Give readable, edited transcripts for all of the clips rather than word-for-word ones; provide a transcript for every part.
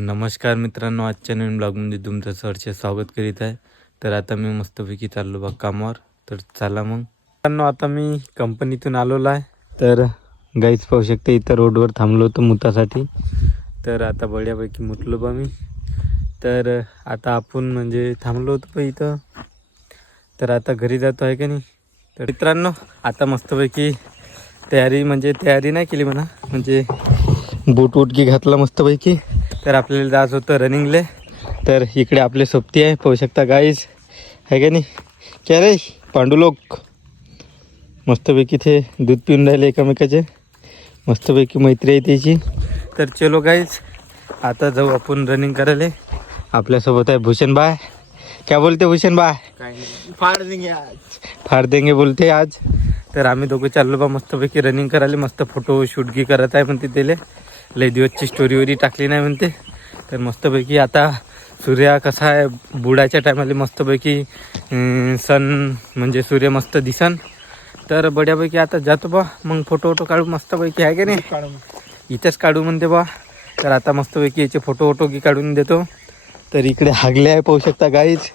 नमस्कार मित्रांनो, आजच्या नवीन ब्लॉगमध्ये तुमचं सहर्ष स्वागत करीत आहे. तर आता मी मस्तपैकी चाललो बा कामावर. तर चला मग मित्रांनो, आता मी कंपनीतून आलेलो आहे. तर गाईच पाहू शकते, इथं रोडवर थांबलो होतो मुतासाठी. तर आता बढियापैकी मुतलो बा मी. तर आता आपण म्हणजे थांबलो होतो पण इथं. तर आता घरी जातो आहे का नाही. तर मित्रांनो, आता मस्तपैकी तयारी नाही केली म्हणा, म्हणजे बूट की घातला मस्तपैकी. तर आपल्याला जायचं होतं रनिंगले. तर इकडे आपले सोबती आहे, पाहू शकता गाईज आहे का नाही. क्या रे पांडू लोक मस्तपैकी ते दूध पिऊन राहिले एकामेकाचे, मस्तपैकी मैत्री आहे त्याची. तर चलो गाईज, आता जाऊ आपण रनिंग करायला. आपल्यासोबत आहे भूषण बाय. क्या बोलते भूषण बाय? फाड़ देंगे बोलते आज. तर आम्ही दोघं चाललो बा मस्तपैकी रनिंग करायला. मस्त फोटो शूट की करत आहे म्हणते त्याला. लय दिवसची स्टोरी टाकली नाही म्हणते. तर मस्तपैकी आता सूर्य कसा आहे बुडाच्या टायमाला मस्तपैकी सन म्हणजे सूर्य मस्त दिसन. तर बड्यापैकी आता जातो बा, मग फोटो काढू मस्तपैकी आहे का नाही. इथंच काढू म्हणते बा. तर आता मस्तपैकी याचे फोटो की काढून देतो. तर इकडे हागले आहे, पाहू शकता गाईज.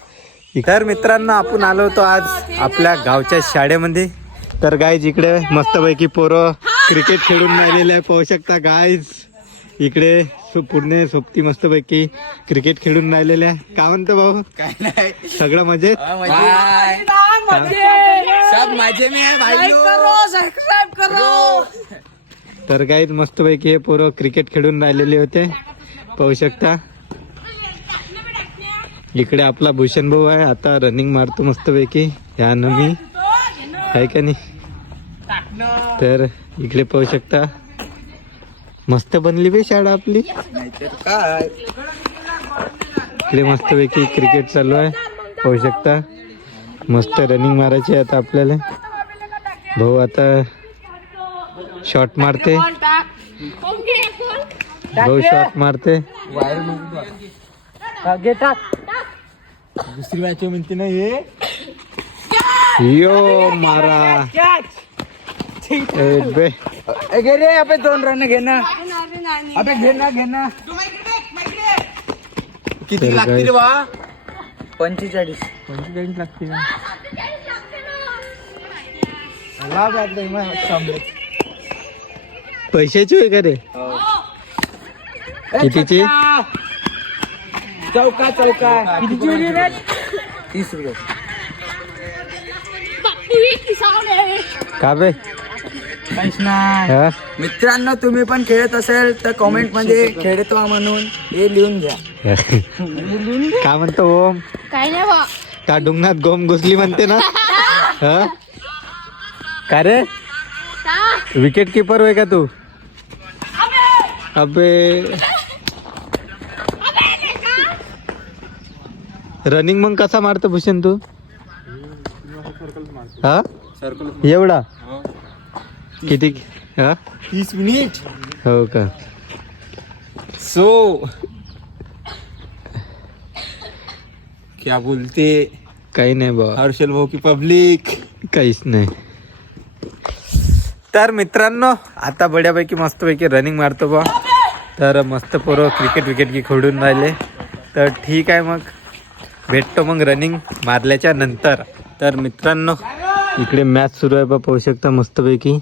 तर मित्रांनो, आपण आलो होतो आज आपल्या गावच्या शाळेमध्ये. तर गाईज इकडे मस्तपैकी पोरं क्रिकेट खेळून राहिलेले आहे, पाहू शकता गाईज. इकडे पूर्ण सोबती मस्तपैकी क्रिकेट खेळून राहिलेले आहे. काय म्हणतो भाऊ? काय नाही, सगळं मजेत. तर गाईज मस्तपैकी हे पोरं क्रिकेट खेळून राहिलेले होते, पाहू शकता. इकडे आपला भूषण भाऊ आहे, आता रनिंग मारतो मस्तपैकी. यानं मी आहे का नाही. तर इकडे पाहू शकता, मस्त बनली बे शाळा आपली. इकडे मस्तपैकी क्रिकेट चालू आहे, पाहू शकता. मस्त रनिंग मारायची आता आपल्याला. भाऊ आता शॉट मारते, भाऊ शॉट मारते. दुसरी मॅच म्हणते ना हे. यो मारा बे. घे रे अबे, 2 रन घे ना. अबे घे ना. किती लागते रे बा? 45 लागते ना. पैशाची होय का रे? कितीची? चौका कितीची होती रे? 30 रुपये. का बे? काहीच नाही. मित्रांनो, तुम्ही पण खेळत असेल तर कमेंट मध्ये खेळतो म्हणून हे लिहून घ्या. काय म्हणतो ओम? काय नाही बा. का डुंगणात गोम घुसली म्हणते ना. का रे, विकेट किपर होय का तू? अबे रनिंग मग कसा मारतो भूषण तू? हा, एवढा किती? 30 मिनिट. हो का? सो क्या बोलते? काही नाही बा, हर्षल भाऊ की पब्लिक. काहीच नाही. तर मित्रांनो, आता बड्यापैकी मस्तपैकी रनिंग मारतो बा. तर मस्त पोरं क्रिकेट की खेळून राहिले. तर ठीक आहे, मग भेटतो मग रनिंग मारल्याच्या नंतर. तर मित्रांनो, इकडे मॅच सुरू आहे बा, पाहू शकता मस्तपैकी.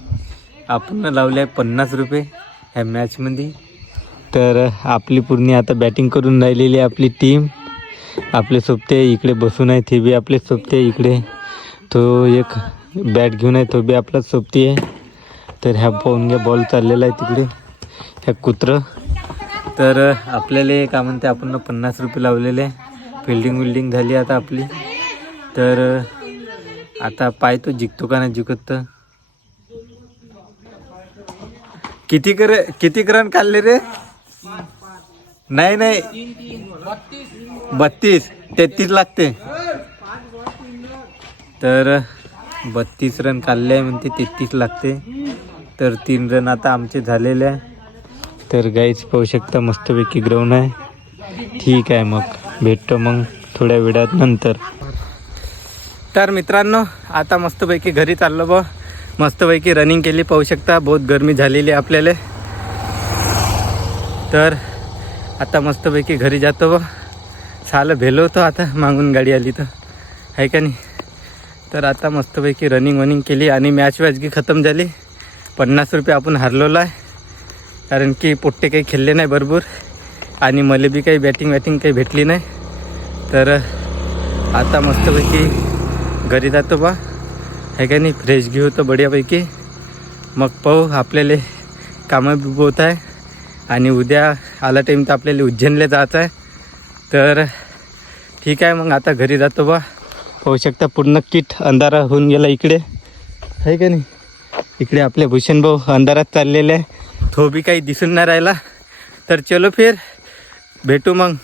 आपण लावले आहे 50 रुपये ह्या मॅचमध्ये. तर आपली पूर्ण आता बॅटिंग करून राहिलेली आहे आपली टीम. आपले सोबते इकडे बसून आहे, ते बी आपले सोबते. इकडे तो एक बॅट घेऊन आहे, तो बी आपलाच सोबती आहे. तर ह्या पाहून घ्या, बॉल चाललेला आहे तिकडे, ह्या कुत्रं. तर आपल्याला काय म्हणते, आपण 50 रुपये लावलेले. फिल्डिंग झाली आता आपली. तर आता पाहतो जिंकतो का नाही जिंकत. तर किती रन काढले रे? नाही 32 33 लागते. तर 32 रन काढले आहे म्हणते, 33 लागते. तर 3 रन आता आमचे झालेले आहे. तर गाईच पाहू शकता मस्तपैकी ग्राउंड आहे. ठीक आहे, मग भेटतो मग थोड्या वेळात नंतर. तर मित्रांनो, आता मस्तपैकी घरी चाललो बा. मस्तपैकी रनिंग केली, पाहू शकता बहुत गरमी झालेली आपल्याला. तर आता मस्तपैकी घरी जातो बा. सालं भेलो होतो आता मागून गाडी आली तर आहे का नाही. तर आता मस्तपैकी रनिंग केली आणि मॅच की खतम झाली. 50 रुपये आपण हारलेलो आहे कारण की पोट्टे काही खेळले नाही बरोबर आणि मला बी काही बॅटिंग काही भेटली नाही. तर आता मस्तपैकी घरी जातो बा आहे का नाही. फ्रेश घेऊ तर बढियापैकी मग पाहू. आपल्याला कामं बी बहुत आहे आणि उद्या आला टाईम तर आपल्याला उज्जैनला जायचं आहे. तर ठीक आहे मग आता घरी जातो बा. पाहू शकता पूर्ण किट अंधारा होऊन गेला इकडे आहे का नाही. इकडे आपले भूषण भाऊ अंधारात चाललेले आहे. तो बी काही दिसून नाही राहिला. तर चलो फिर भेटू मग.